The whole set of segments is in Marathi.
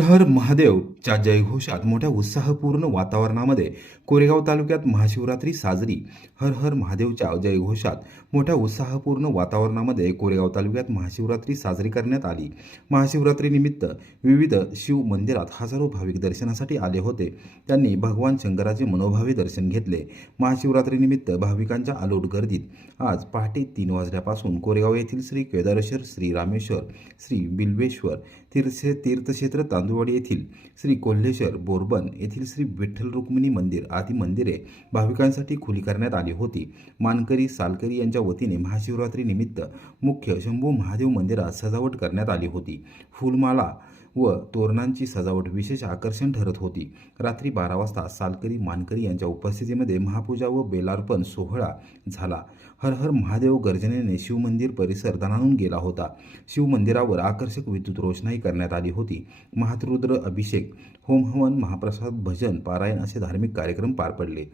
हर महादेवच्या जयघोषात मोठ्या उत्साहपूर्ण वातावरणामध्ये कोरेगाव तालुक्यात महाशिवरात्री साजरी. हर हर महादेवच्या जयघोषात मोठ्या उत्साहपूर्ण वातावरणामध्ये कोरेगाव तालुक्यात महाशिवरात्री साजरी करण्यात आली. महाशिवरात्रीनिमित्त विविध शिव मंदिरात हजारो भाविक दर्शनासाठी आले होते. त्यांनी भगवान शंकराचे मनोभावे दर्शन घेतले. महाशिवरात्रीनिमित्त भाविकांच्या आलोट गर्दीत आज पहाटे तीन वाजल्यापासून कोरेगाव येथील श्री केदारेश्वर श्री रामेश्वर श्री बिल्वेश्वर तीर्थ तीर्थक्षेत्र तांदुळवाडी येथील श्री कोल्हेश्वर बोरबन येथील श्री विठ्ठल रुक्मिणी मंदिर आदी मंदिरे भाविकांसाठी खुली करण्यात आली होती. मानकरी सालकरी यांच्या वतीने महाशिवरात्री निमित्त मुख्य शंभू महादेव मंदिरात सजावट करण्यात आली होती. फुलमाला व तोरणांची सजावट विशेष आकर्षण ठरत होती. रात्री बारा वाजता सालकरी मानकरी यांच्या उपस्थितीमध्ये महापूजा व बेलार्पण सोहळा झाला. हर हर महादेव गर्जनेने शिवमंदिर परिसर दणाणून गेला होता. शिवमंदिरावर आकर्षक विद्युत रोषणाई करण्यात आली होती. महातरुद्र अभिषेक होमहवन महाप्रसाद भजन पारायण असे धार्मिक कार्यक्रम पार पडले.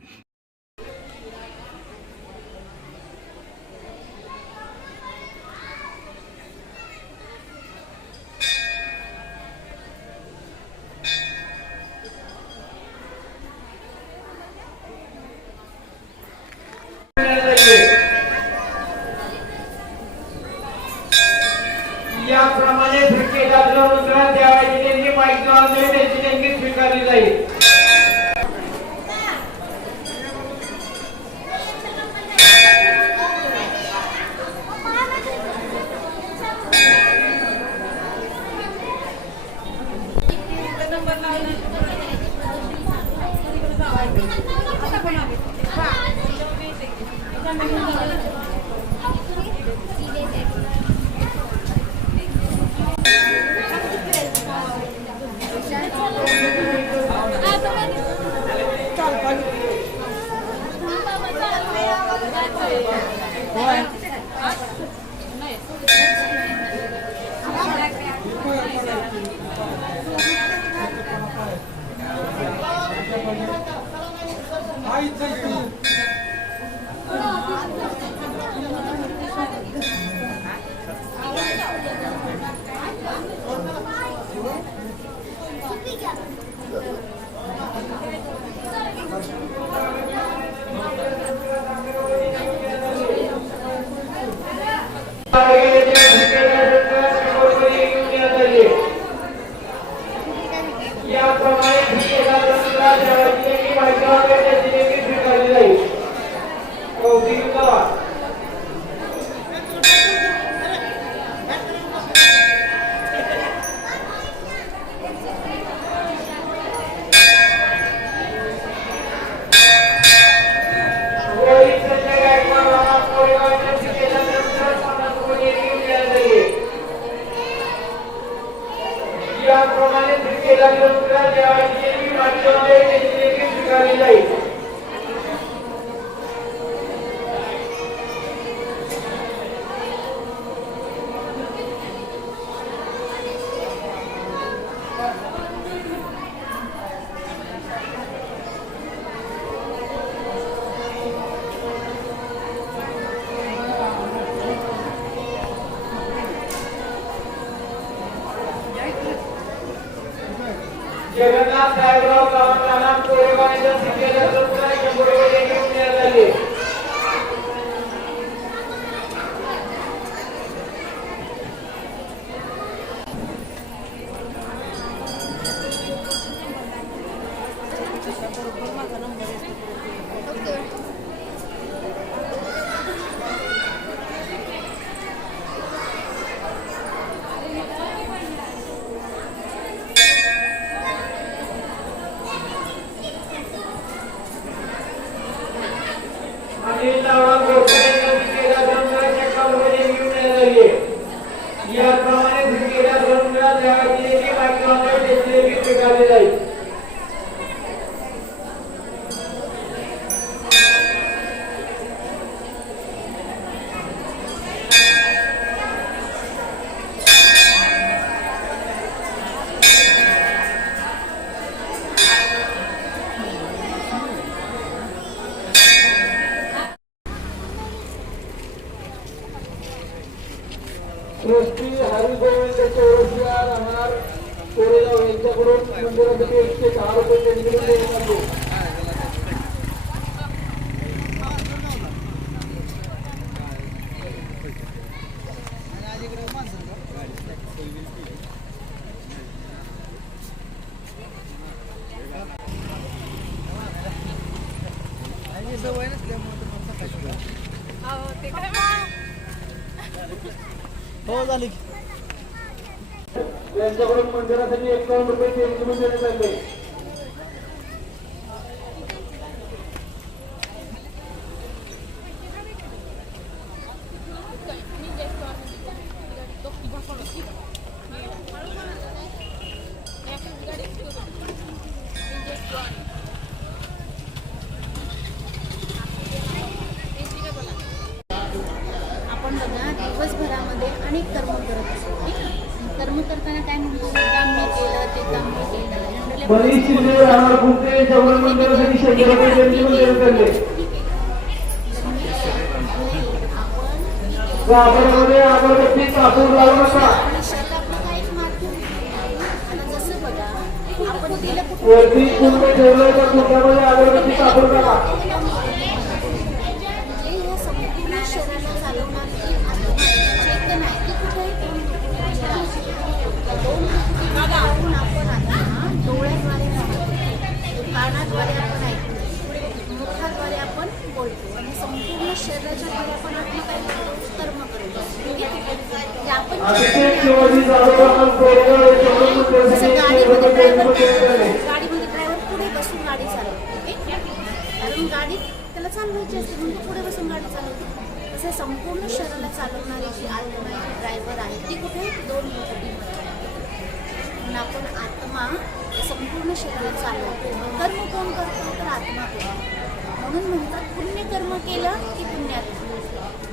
Ủa em Gracias. हो झाली यांच्याकडून मंदिरासाठी एकावन्न रुपये देण्यात आले आपण बघा दिवसभरामध्ये अनेक कर्म करत असतो ठीक आहे? कर्म करताना काय म्हणतो हे काम मी केलं ते काम मी केलं Generally आपण मनीष असं शिंदे बोलतो. राहणार कुंटे यांच्याकडून मंदिरासाठी शंभर रुपये देणगी म्हणून देण्यात आले गाभाऱ्यामध्ये अगरबत्ती कापूर लावू नका जवळ आपलं काहीच माध्यम नाही. आता जसं बघा आपण लावू नका वरती कुंभ ठेवलं तर कुंभामध्ये अगरबत्ती कापूर टाका कानाद्वारे आपण ऐकतो. मुखाद्वारे आपण बोलतो. आणि संपूर्ण शरीराच्या द्वारे आपण आपलं काय करतो कर्म करतो? म्हणजे जसं गाडीमध्ये ड्रायव्हर गाडीमध्ये ड्रायव्हर पुढे बसून गाडी चालवतो. आहे? कारण गाडी त्याला चालवायची असते म्हणून तो पुढे बसून गाडी चालवतो. तसे संपूर्ण शरीराला चालवणारी जी आत्मा ड्रायव्हर आहे ती कुठे? दोन आपण आत्मा हे संपूर्ण शरीर चालवतो कर्म कोण करतो तर आत्मा करतो म्हणून म्हणतात पुण्यकर्म केलं की पुण्यात्मा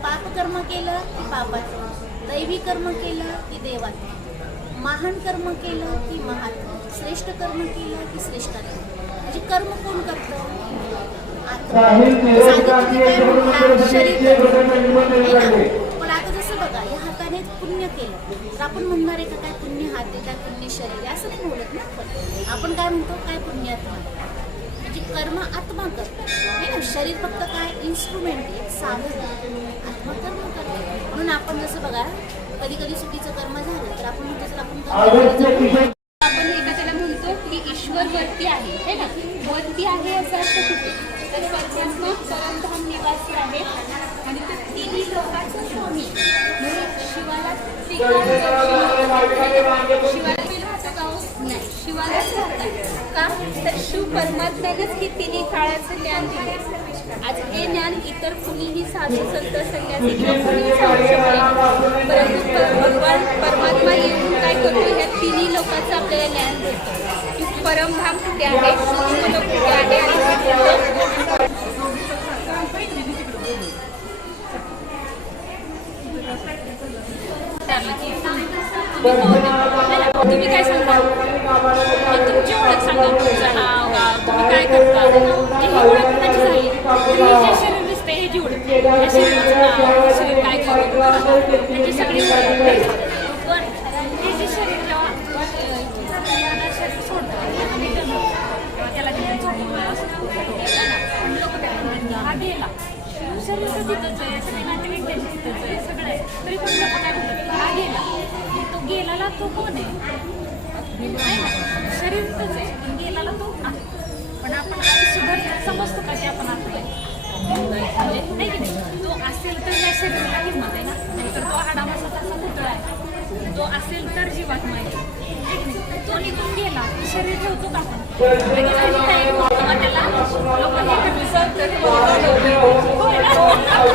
पापकर्म केलं की पापात्मा दैवी कर्म केलं की देवात्मा महान कर्म केलं की महात्मा श्रेष्ठ कर्म केलं की श्रेष्ठात्मा म्हणजे कर्म कोण करतं आत्मा. शरीर पण आता जसं बघा या पुण्य केलं. तर आपण म्हणणार आहे का काय पुण्य हात आहे काय पुण्य शरीर असं नाही बोलत ना आपण. आपण काय म्हणतो? काय पुण्यात्मा म्हणजे कर्म आत्मा करतो. हे ना शरीर फक्त काय? इन्स्ट्रुमेंट आहे साधन आहे. आत्मा कर्म करतो. म्हणून आपण जसं बघा कधी कधी चुकीचं कर्म झालं तर आपण म्हणतो तर आपण आपण एखाद्याला म्हणतो की ईश्वर वरती आहे. है ना वरती आहे याचा अर्थ कुठे? तर परमात्मा परमधाम निवासी आहे. आणि तो तिन्ही लोकांचा स्वामी. का हो? नाही शिवालाच राहतात तर शिव परमात्म्यानेच ही तिन्ही काळाचं ज्ञान दिले आज हे ज्ञान इतर कुणीही साधू संत संन्यासी परंतु पर- भगवान परमात्मा येऊन काय करतो ह्या तिन्ही लोकांचं आपल्याला ज्ञान देतो की परमधाम कुठे आहे सूक्ष्म कुठे आहे आणि शरीर काय त्याची सगळी पण हे जे शरीर जेव्हा शरीर सोडतं त्याला हा गेला शरीर तर तिथंच आहे सगळे नातेवाईक त्याचे तिथंच आहे सगळं आहे तरी पण लोक काय म्हणतात हा गेला तो गेलेला तो कोण आहे ना, शरीर तच आहे पण गेलेला तो पण आपण सुधार समजतो का ते आपण आपलं नाही की तो असेल तर या शरीराला किंमत आहे ना नाहीतर तो हाडामासाचा पुतळा आहे तो असेल तर जीवात्मा आहे तो निघून गेला शरीर ठेवतो का आपण लोकांनी त्याला हे करतात, तर होय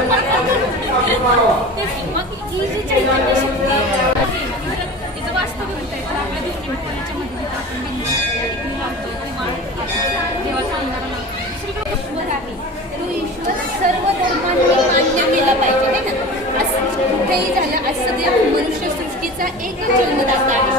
ना? तेच की, मग ही जी चैतन्य शक्ती आहे ना, तिचं वास्तविकता आहे तर आपल्या दोन्ही मुलाच्या मध्ये आपण बिंदू एक लावतो किंवा आपण देवाचा अंगारा लावतो दुसरीकडे ईश्वर आहे तो ईश्वर सर्व धर्मांनी मान्य केला पाहिजे है ना असं कुठेही झालं आज सध्या मनुष्य सृष्टीचा एकच जन्मदाता आहे.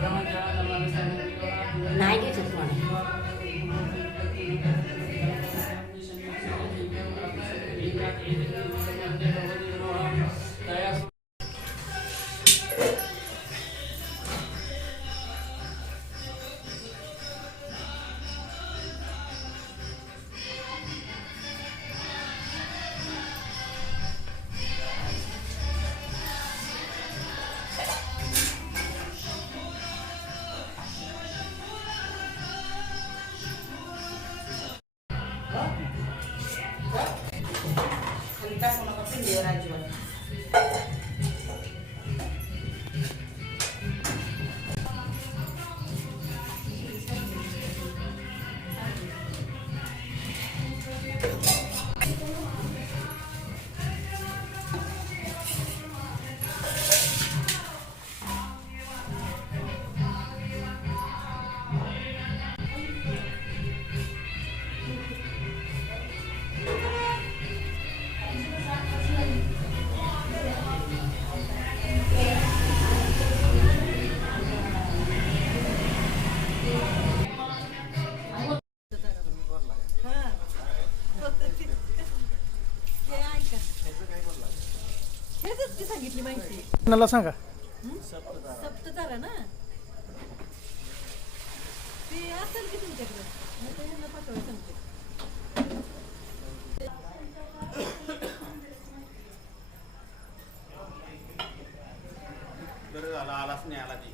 Now to just. मला सांगा. सप्ततारा ना? ते असेल की तुमच्याकडे? बरं झालं आलाच नाही आला ती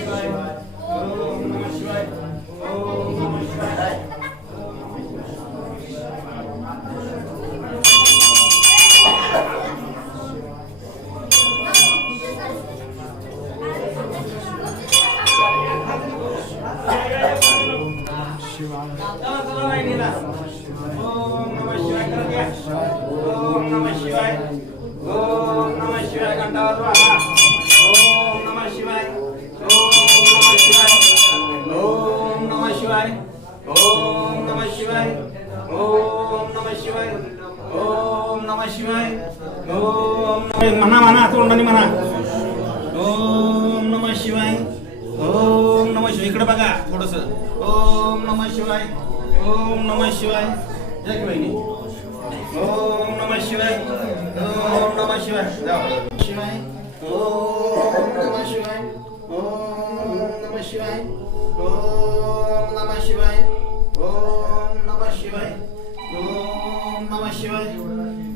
नमः शिवाय ओम नम म्हणा म्हणा तोंडाने म्हणा ओम नमः शिवाय ओम नमः शिवाय इकडे बघा थोडस ओम नमः शिवाय ओम नमः शिवाय जय की बहिणी ओम नमः शिवाय ओम नमः शिवाय शिवाय ओम नमः शिवाय ओम नमः शिवाय ओम नमः शिवाय ओम नमः शिवाय ओम नमः शिवाय